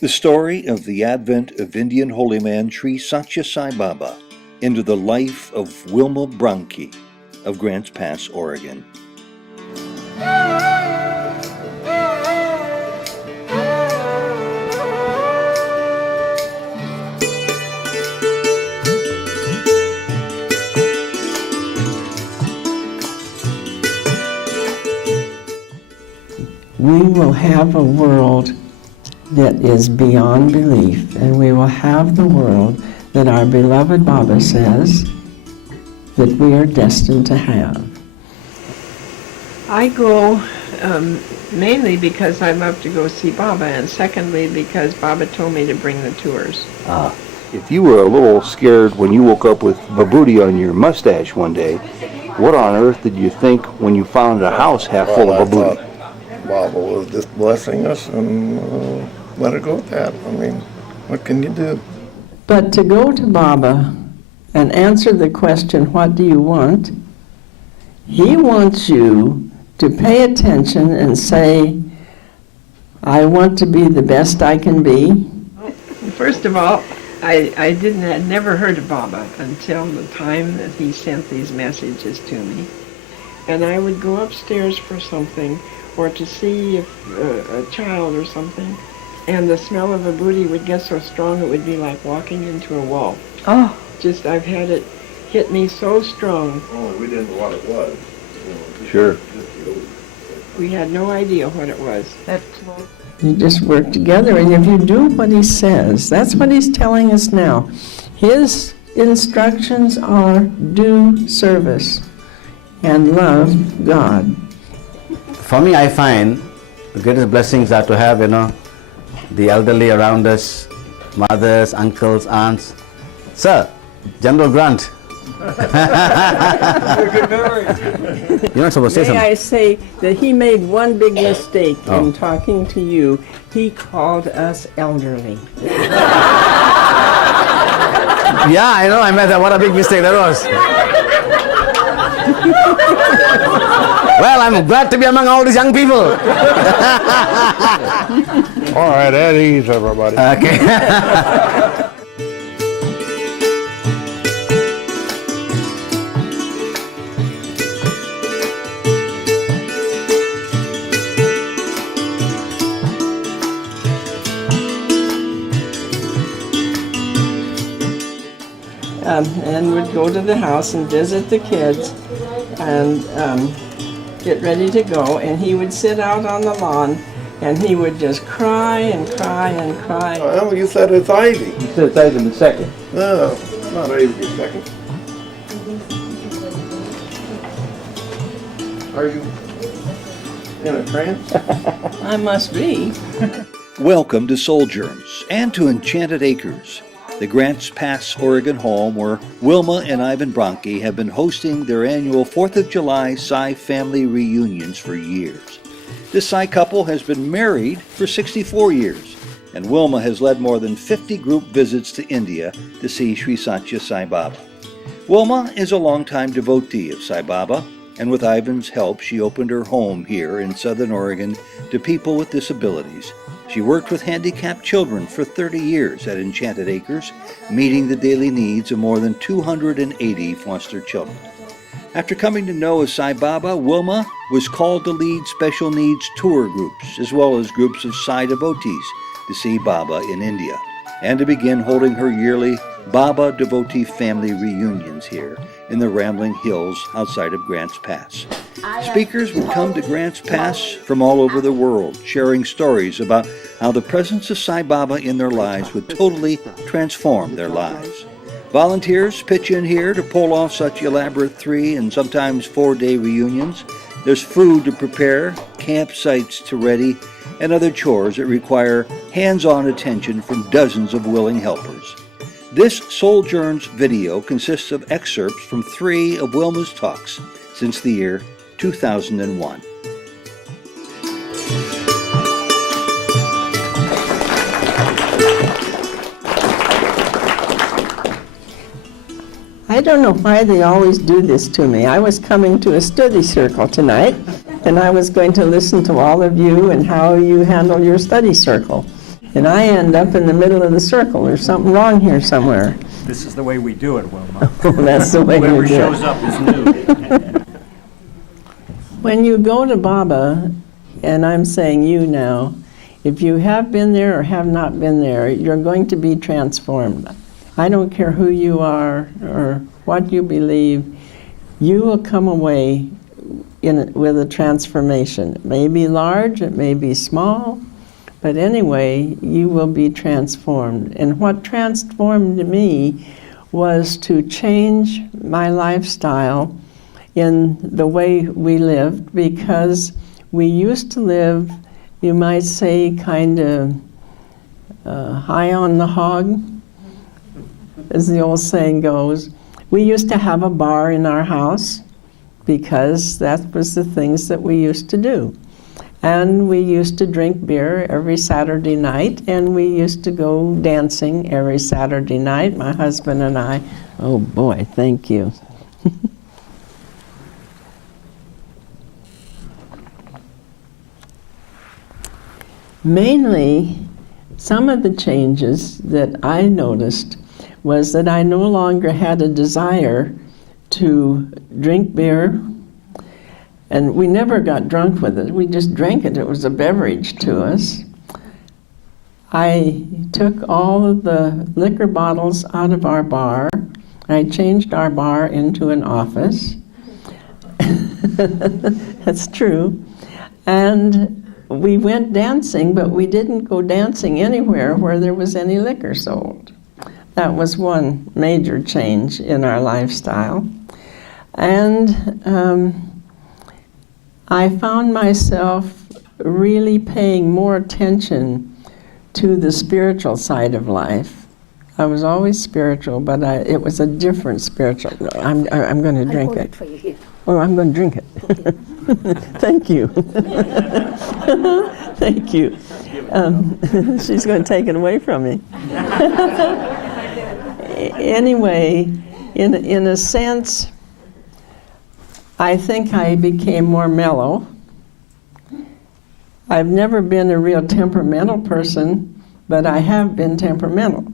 The story of the advent of Indian holy man Sri Satya Sai Baba into the life of Wilma Bronkey of Grants Pass, Oregon. We will have a world that is beyond belief, and we will have the world that our beloved Baba says that we are destined to have. I go mainly because I love to go see Baba, and secondly because Baba told me to bring the tours. If you were a little scared when you woke up with vibhuti on your mustache one day, what on earth did you think when you found a house half full of vibhuti? Baba was just blessing us, and let it go at that. I mean, what can you do? But to go to Baba and answer the question, what do you want? He wants you to pay attention and say, I want to be the best I can be. First of all, I had never heard of Baba until the time that he sent these messages to me. And I would go upstairs for something, or to see if, a child or something, and the smell of vibhuti would get so strong it would be like walking into a wall. Oh. Just, I've had it hit me so strong. Oh, we didn't know what it was. Sure. We had no idea what it was. You just work together, and if you do what he says, that's what he's telling us now. His instructions are do service and love God. For me, I find the greatest blessings are to have, the elderly around us, mothers, uncles, aunts. Sir, General Grant. You're not supposed to say something. May I say that he made one big mistake in talking to you. He called us elderly. Yeah, I know, I met that. What a big mistake that was. Well, I'm glad to be among all these young people. All right, at ease, everybody. Okay. And would go to the house and visit the kids and get ready to go, and he would sit out on the lawn and he would just cry and cry and cry. Well, you said it's Ivy. You said it's Ivan the second. No, not Ivy the second. Are you in a trance? I must be. Welcome to SOULJOURNS and to Enchanted Acres, the Grants Pass, Oregon home where Wilma and Ivan Bronkey have been hosting their annual 4th of July Sai Family Reunions for years. This Sai couple has been married for 64 years, and Wilma has led more than 50 group visits to India to see Sri Satya Sai Baba. Wilma is a longtime devotee of Sai Baba, and with Ivan's help, she opened her home here in Southern Oregon to people with disabilities. She worked with handicapped children for 30 years at Enchanted Acres, meeting the daily needs of more than 280 foster children. After coming to know Sai Baba, Wilma was called to lead special needs tour groups, as well as groups of Sai devotees to see Baba in India, and to begin holding her yearly Baba devotee family reunions here in the Rambling Hills outside of Grants Pass. Speakers would come to Grants Pass from all over the world, sharing stories about how the presence of Sai Baba in their lives would totally transform their lives. Volunteers pitch in here to pull off such elaborate 3 and sometimes 4-day reunions. There's food to prepare, campsites to ready, and other chores that require hands-on attention from dozens of willing helpers. This SOULJOURNS video consists of excerpts from 3 of Wilma's talks since the year 2001. I don't know why they always do this to me. I was coming to a study circle tonight, and I was going to listen to all of you and how you handle your study circle. And I end up in the middle of the circle. There's something wrong here somewhere. This is the way we do it, Wilma. That's the way you Whoever do shows it. up is new. When you go to Baba, and I'm saying you now, if you have been there or have not been there, you're going to be transformed. I don't care who you are or what you believe, you will come away with a transformation. It may be large, it may be small, but anyway, you will be transformed. And what transformed me was to change my lifestyle in the way we lived, because we used to live, you might say, kind of high on the hog, as the old saying goes. We used to have a bar in our house because that was the things that we used to do. And we used to drink beer every Saturday night, and we used to go dancing every Saturday night, my husband and I. Oh boy, thank you. Mainly, some of the changes that I noticed was that I no longer had a desire to drink beer, and we never got drunk with it. We just drank it. It was a beverage to us. I took all of the liquor bottles out of our bar. I changed our bar into an office. That's true. And we went dancing, but we didn't go dancing anywhere where there was any liquor sold. That was one major change in our lifestyle. And I found myself really paying more attention to the spiritual side of life. I was always spiritual, but it was a different spiritual. I'm going to drink it. For you here. Oh, I'm going to drink it. Thank you. Thank you. She's going to take it away from me. Anyway, in a sense, I think I became more mellow. I've never been a real temperamental person, but I have been temperamental.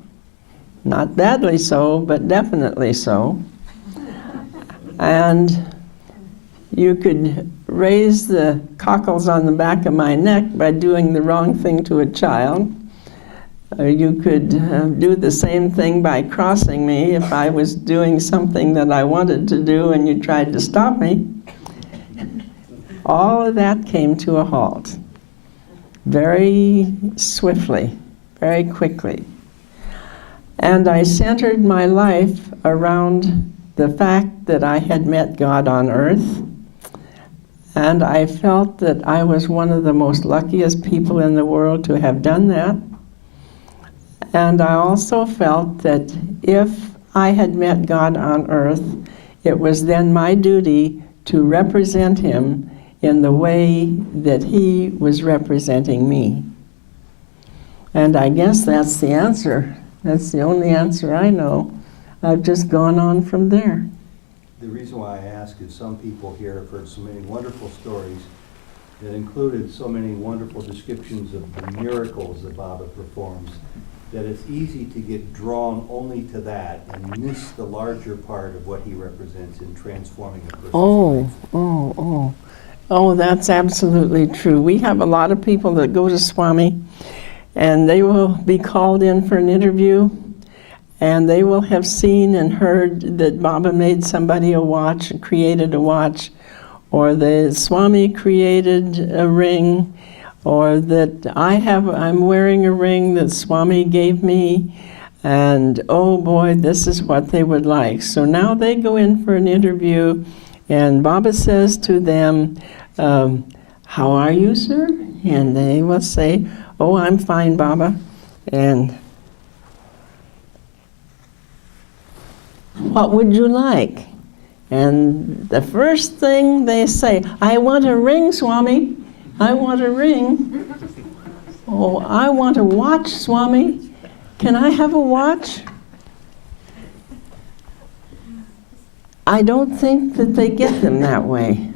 Not badly so, but definitely so. And you could raise the cockles on the back of my neck by doing the wrong thing to a child. You could do the same thing by crossing me if I was doing something that I wanted to do and you tried to stop me. All of that came to a halt very swiftly, very quickly. And I centered my life around the fact that I had met God on earth. And I felt that I was one of the most luckiest people in the world to have done that. And I also felt that if I had met God on earth, it was then my duty to represent Him in the way that He was representing me. And I guess that's the answer. That's the only answer I know. I've just gone on from there. The reason why I ask is some people here have heard so many wonderful stories that included so many wonderful descriptions of the miracles that Baba performs, that it's easy to get drawn only to that and miss the larger part of what he represents in transforming a person's life. Oh, that's absolutely true. We have a lot of people that go to Swami, and they will be called in for an interview, and they will have seen and heard that Baba made somebody a watch, created a watch, or the Swami created a ring, or that I'm wearing a ring that Swami gave me, and oh boy, this is what they would like. So now they go in for an interview, and Baba says to them, how are you, sir? And they will say, oh, I'm fine, Baba. And what would you like? And the first thing they say, I want a ring, Swami. I want a ring. Oh, I want a watch, Swami. Can I have a watch? I don't think that they get them that way.